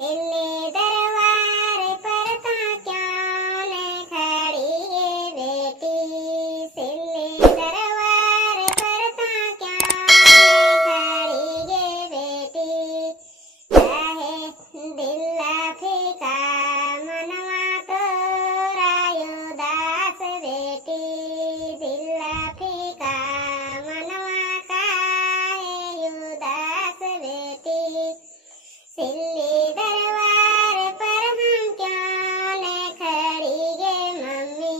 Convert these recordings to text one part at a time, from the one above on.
दिल्ली दरबार पर ता क्यों ने खड़ी ये बेटी। दिल्ली दरबार पर ता क्यों ने खड़ी ये बेटी। चाहे दिल फीका मनवा तोरा उदास बेटी। दिल फीका मनवा काहे उदास बेटी। दिल्ली दरबार पर हम क्यों ने खड़ी गे मम्मी।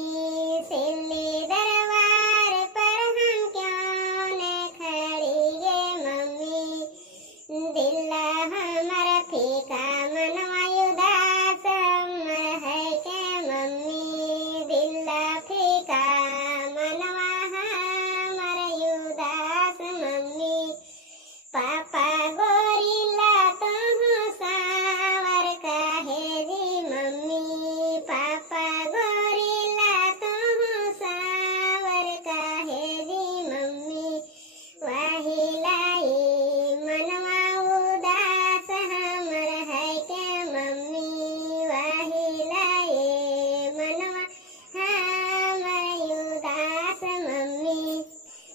दिल्ली दरबार पर हम क्यों ने खड़ी गे मम्मी। दिल हमर फीका मनवा उदास हमर है के मम्मी। दिल फीका मनवा हमर उदास मम्मी। पापा गोरिल्ला तुहु सावर काहे जी मम्मी। पापा गोरिल्ला तुहु सावर काहे जी मम्मी। वाहिलाई मनवा उदास हमर है के मम्मी। वाहिलाई मनवा हमर उदास मम्मी।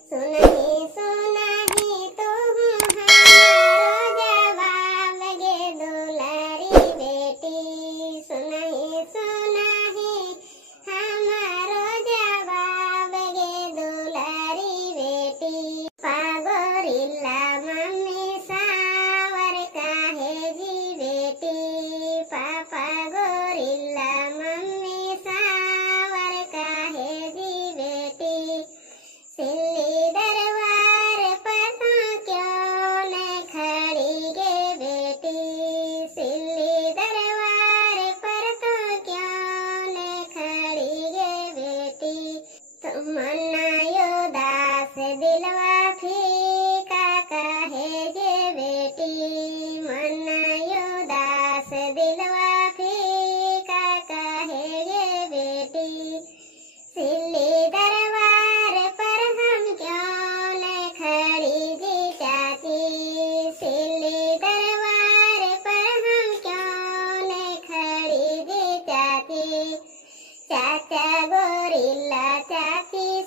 सुनहि सुनहि तुहु हमारो जवाब गे दुलारी बेटी। सुनहि सुनहि हमारो जवाब गे दुलारी बेटी। पागोरिल्ला मम्मी सावर काहे जी बेटी। पापा गोरिल्ला मम्मी सावर काहे जी बेटी। दिल्ली दरबार पर ता क्यों ने खड़ी गे बेटी। दिल्ली दरबार पर ता क्यों ने खड़ी गे बेटी। तमन्ना उदास दिलवा फीका काहे गे बेटी। मन्ना उदास दिलवा फीका काहे गे बेटी। दिल्ली दरबार पर हम क्यों ने खड़ी जी चाची। दिल्ली दरबार पर हम क्यों ने खड़ी जी चाची। चाचा गोरिल्ला चाची